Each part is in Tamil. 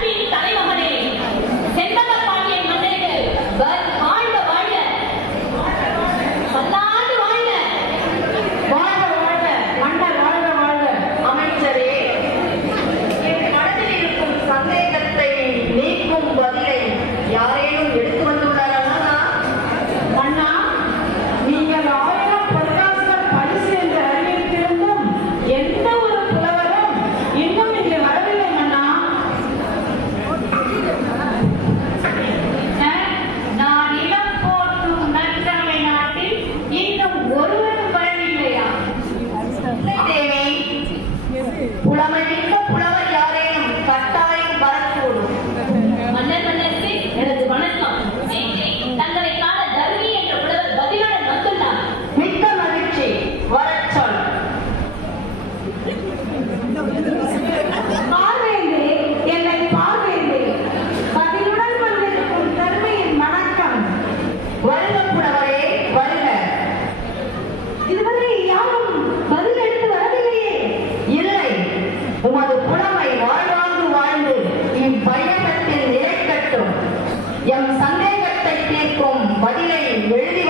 ピー誰のまで千葉 எம் சந்தேகத்தை தீர்க்கும் பதிலை எழுதி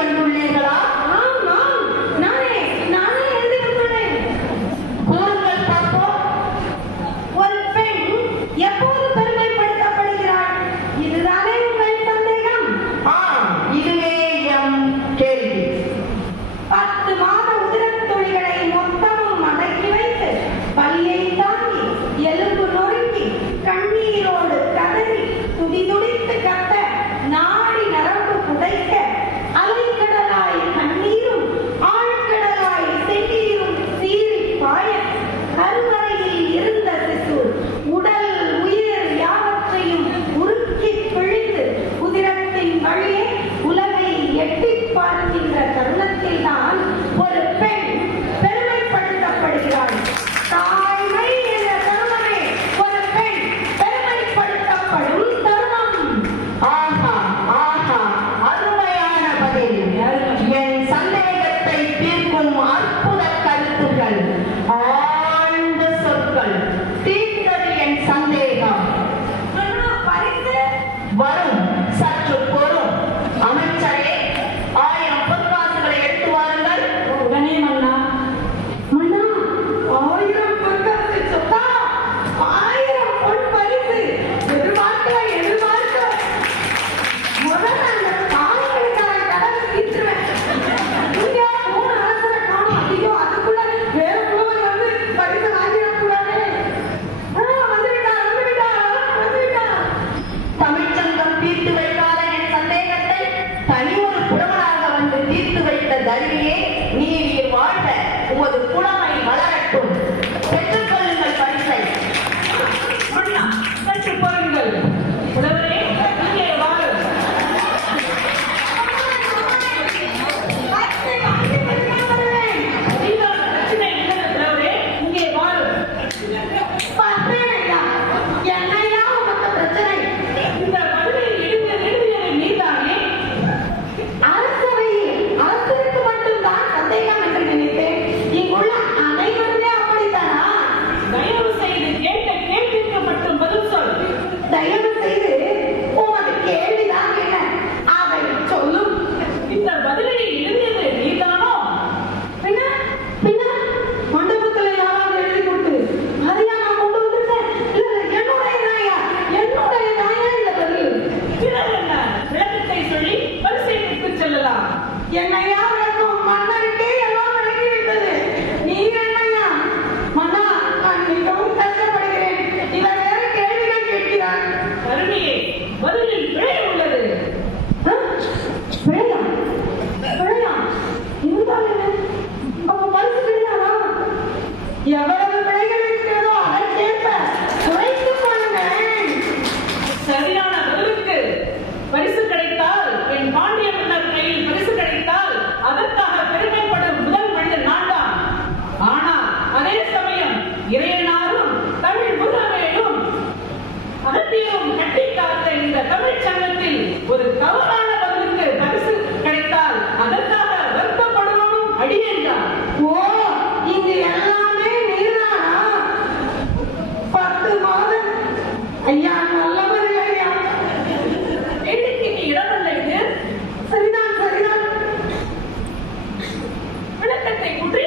தவறான பதிலுக்கு கிடைத்தால் அதற்காக வருத்தப்படுவனும் அடியேன்றான் எல்லாமே நீதானா? ஐயா நல்லவர் ஐயா. இடமில்லை சரிதான் சரிதான். விளக்கத்தை குற்றி